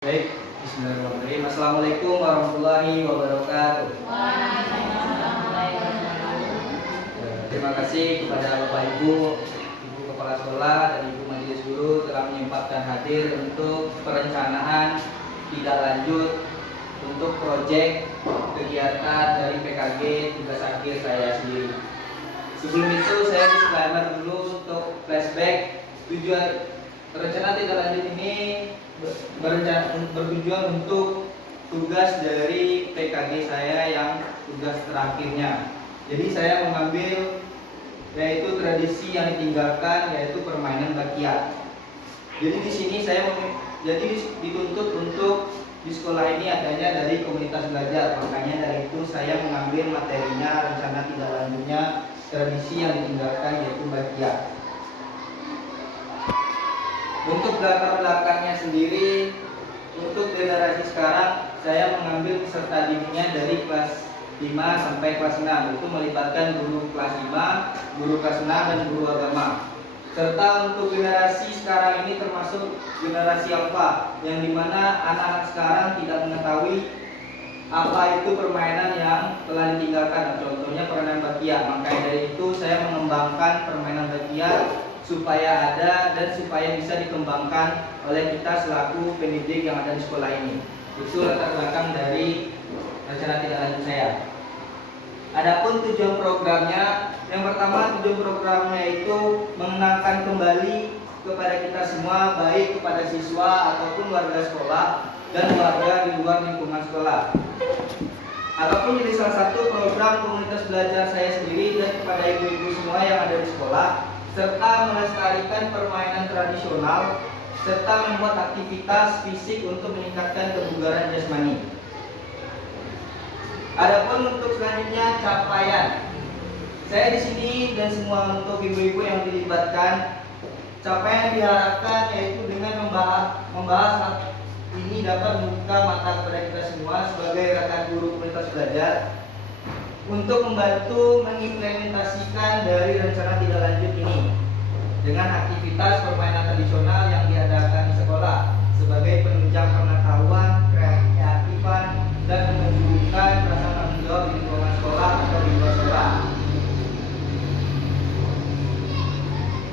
Baik, Bismillahirrahmanirrahim. Assalamualaikum warahmatullahi wabarakatuh. Terima kasih kepada Bapak Ibu, Ibu Kepala Sekolah dan Ibu Majelis Guru telah menyempatkan hadir untuk perencanaan tidak lanjut untuk proyek kegiatan dari PKG tugas akhir saya sendiri. Sebelum itu saya disclaimer dulu untuk flashback. Tujuan rencana tidak lanjut ini bertujuan untuk tugas dari PKG saya yang tugas terakhirnya. Jadi saya mengambil yaitu tradisi yang ditinggalkan, yaitu permainan bakia. Jadi di sini saya dituntut untuk di sekolah ini adanya dari komunitas belajar. Makanya dari itu saya mengambil materinya rencana tidak lanjutnya tradisi yang ditinggalkan, yaitu bakia. Untuk latar belakangnya sendiri, untuk generasi sekarang saya mengambil peserta didiknya dari kelas 5 sampai kelas 6. Itu melibatkan guru kelas 5, guru kelas 6 dan guru agama. Serta untuk generasi sekarang ini termasuk generasi alfa, yang dimana anak-anak sekarang tidak mengetahui apa itu permainan yang telah ditinggalkan. Contohnya permainan bakia. Makanya dari itu saya mengembangkan permainan bakia supaya ada dan supaya bisa dikembangkan oleh kita selaku pendidik yang ada di sekolah ini. Itu latar belakang dari rencana tidak lanjut saya. Adapun tujuan programnya, yang pertama tujuan programnya itu mengenalkan kembali kepada kita semua, baik kepada siswa ataupun warga sekolah dan warga di luar lingkungan sekolah. Ataupun jadi salah satu program komunitas belajar saya sendiri dan kepada ibu-ibu semua yang ada di sekolah, serta melestarikan permainan tradisional, serta membuat aktivitas fisik untuk meningkatkan kebugaran jasmani. Adapun untuk selanjutnya capaian, saya di sini dan semua untuk ibu-ibu yang dilibatkan, capaian yang diharapkan yaitu dengan membahas ini dapat membuka mata kepada kita semua sebagai rekan guru komunitas belajar untuk membantu mengimplementasikan dari rencana tidak lanjut ini dengan aktivitas permainan tradisional yang diadakan di sekolah sebagai penunjang pengetahuan, kreatifan, dan menumbuhkan rasa tanggung jawab di lingkungan sekolah atau di luar sekolah.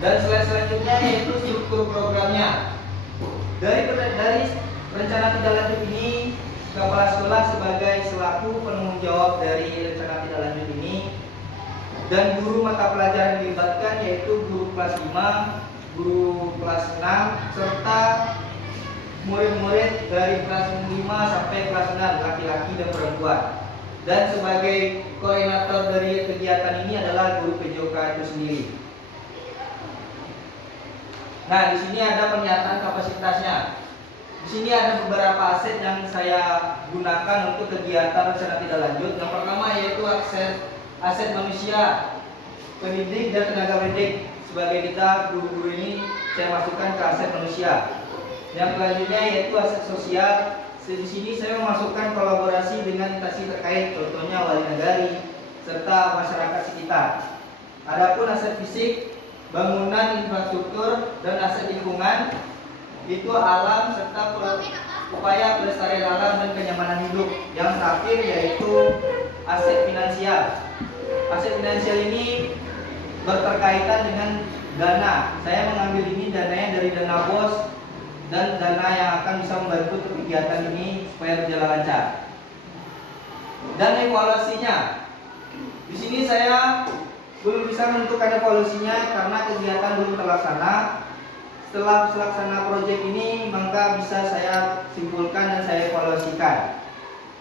Dan selanjutnya yaitu struktur programnya. Dari rencana tidak lanjut ini, kepala sekolah sebagai selaku penanggung jawab dari rencana tidak lanjut ini, dan guru mata pelajaran yang dilibatkan yaitu guru kelas 5, guru kelas 6, serta murid-murid dari kelas 5 sampai kelas 6, laki-laki dan perempuan. Dan sebagai koordinator dari kegiatan ini adalah guru PJOK itu sendiri. Nah, di sini ada pernyataan kapasitasnya. Di sini ada beberapa aset yang saya gunakan untuk kegiatan rencana tidak lanjut. Yang pertama yaitu aset manusia, pendidik dan tenaga pendidik. Sebagai kita guru-guru ini saya masukkan ke aset manusia. Yang selanjutnya yaitu aset sosial. Di sini saya memasukkan kolaborasi dengan instansi terkait, contohnya wali negari serta masyarakat sekitar. Adapun aset fisik, bangunan, infrastruktur, dan aset lingkungan itu alam serta upaya pelestarian alam dan kenyamanan hidup. Yang terakhir yaitu aset finansial. Aset finansial ini berterkaitan dengan dana. Saya mengambil ini dananya dari dana BOS dan dana yang akan bisa membantu kegiatan ini supaya berjalan lancar. Dan evaluasinya, di sini saya belum bisa menentukan evaluasinya karena kegiatan belum terlaksana. Setelah terlaksana proyek ini, maka bisa saya simpulkan dan saya evaluasikan.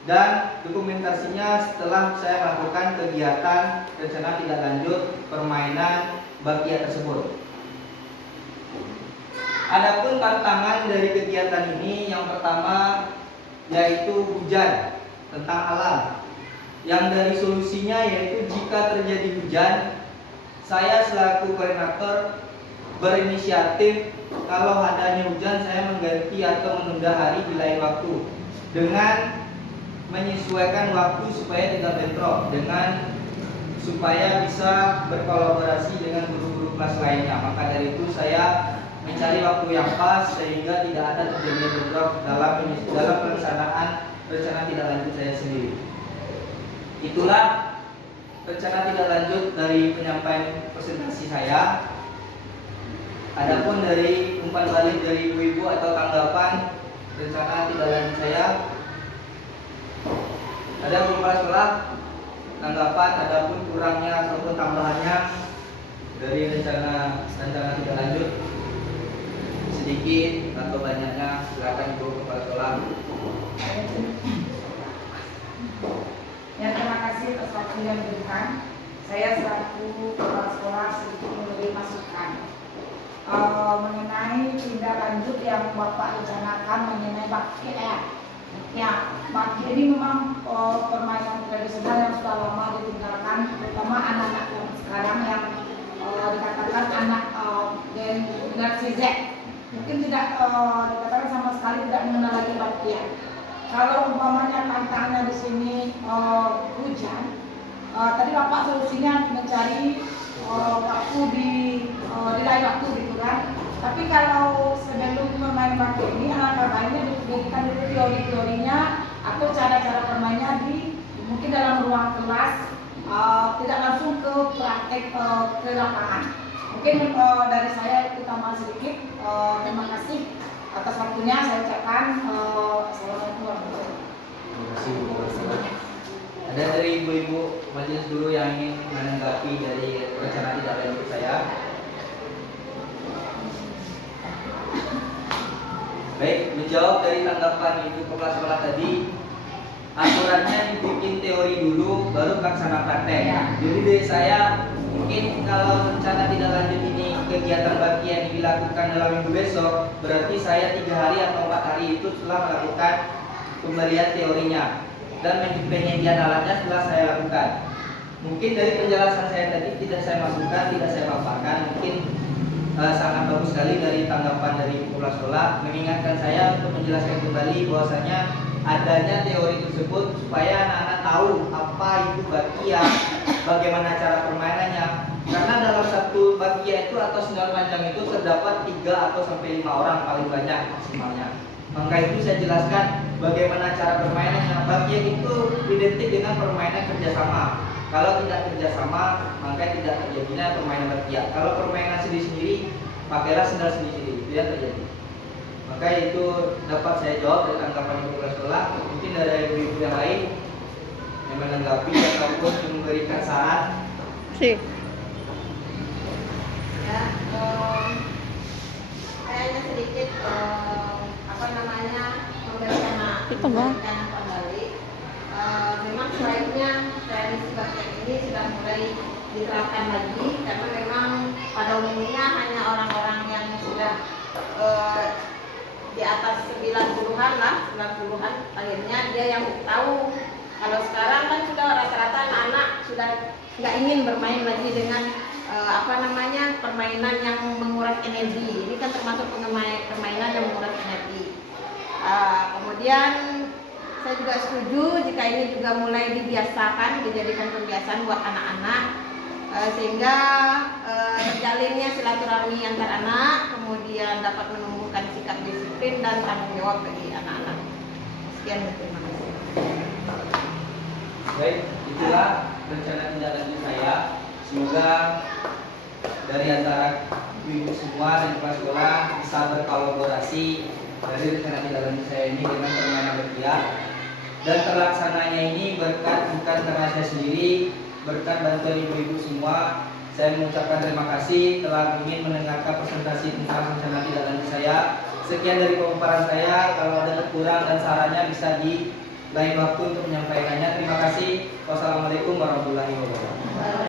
Dan dokumentasinya setelah saya melakukan kegiatan rencana tidak lanjut permainan bakia tersebut. Adapun tantangan dari kegiatan ini, yang pertama yaitu hujan, tentang alam. Yang dari solusinya yaitu jika terjadi hujan, saya selaku koordinator berinisiatif kalau adanya hujan saya mengganti atau menunda hari di lain waktu dengan menyesuaikan waktu supaya tidak bentrok, dengan supaya bisa berkolaborasi dengan guru-guru kelas lainnya. Maka dari itu saya mencari waktu yang pas sehingga tidak ada terjadinya bentrok dalam pelaksanaan rencana tidak lanjut saya sendiri. Itulah rencana tidak lanjut dari penyampaian presentasi saya. Adapun dari umpan balik dari ibu-ibu atau tanggapan rencana tidak lanjut saya, ada beberapa sekolah tanggapan adapun kurangnya ataupun tambahannya dari rencana tidak lanjut, sedikit atau banyaknya silakan ibu kepala sekolah. Ya, terima kasih atas waktu yang diberikan. Saya selaku kepala sekolah sedikit memberi masukan mengenai tindak lanjut yang Bapak rencanakan mengenai bakti. Ya, bakti ini memang permainan tradisional yang sudah lama ditinggalkan, terutama anak-anak yang sekarang yang dikatakan anak generasi Z. Mungkin tidak dikatakan sama sekali tidak mengenal lagi bakti. Kalau umpamanya tantangannya di sini hujan, tadi Bapak solusinya mencari waktu di lain waktu gitu kan. Tapi kalau sebelum bermain bakti ini, anak bermainnya diberikan dulu teori-teorinya atau cara-cara bermainnya di mungkin dalam ruang kelas, tidak langsung ke praktek ke lapangan. Mungkin dari saya itu tambah sedikit. Terima kasih atas waktunya. Saya ucapkan assalamualaikum warahmatullahi wabarakatuh. Terima kasih. Ada dari ibu-ibu majelis dulu yang ingin menanggapi dari rencana tidak lanjut saya. Baik, menjawab dari tanggapan ibu kepala sekolah tadi, aturannya dibikin teori dulu, baru pelaksana praktek. Ya. Jadi dari saya, mungkin kalau rencana tidak lanjut ini kegiatan bakti yang dilakukan dalam minggu besok, berarti saya 3 hari atau 4 hari itu setelah melakukan pemberian teorinya dan penyediaan alatnya setelah saya lakukan. Mungkin dari penjelasan saya tadi tidak saya masukkan, tidak saya paparkan, mungkin sangat bagus sekali dari tanggapan dari kepala sekolah mengingatkan saya untuk menjelaskan kembali bahwasanya adanya teori tersebut supaya anak-anak tahu apa itu bakia, bagaimana cara permainannya. Karena dalam satu bakia itu atau sendal panjang itu terdapat 3 atau sampai 5 orang paling banyak maksimalnya. Maka itu saya jelaskan bagaimana cara permainannya. Bakia itu identik dengan permainan kerjasama. Kalau tidak kerjasama, maka tidak terjadinya permainan bakia. Kalau permainan sendiri-sendiri, pakailah sendal sendiri-sendiri, itu yang terjadi. Maka itu dapat saya jawab dari tanggapan ibu kepala sekolah. Mungkin dari ibu-ibu yang lain yang menanggapi ataupun memberikan saran. Sip. Ya, kayaknya sedikit memberikan kembali. Memang sebaiknya tradisi bakti ini sudah mulai diterapkan lagi karena memang pada umumnya hanya orang-orang yang sudah di atas 90-an lah, 90-an akhirnya dia yang tahu. Kalau sekarang kan sudah rata-rata anak-anak sudah nggak ingin bermain lagi dengan permainan yang menguras energi. Ini kan termasuk permainan yang menguras energi. Kemudian saya juga setuju jika ini juga mulai dibiasakan, dijadikan kebiasaan buat anak-anak, sehingga terjalinnya silaturahmi antar anak, kemudian dapat menumbuhkan sikap disiplin dan tanggung jawab bagi anak-anak. Sekian, terima kasih. Baik, itulah rencana tindak lanjut saya. Semoga dari antara ibu semua dan kepala sekolah bisa berkolaborasi dari rencana tindak lanjut saya ini dengan permainan berpihak. Dan terlaksananya ini berkat bukan karena saya sendiri, berkat bantuan ibu-ibu semua. Saya mengucapkan terima kasih telah ingin mendengarkan presentasi tentang rencana tidak lanjut saya. Sekian dari pemaparan saya. Kalau ada kurang dan sarannya bisa di lain waktu untuk menyampaikannya. Terima kasih. Wassalamualaikum warahmatullahi wabarakatuh.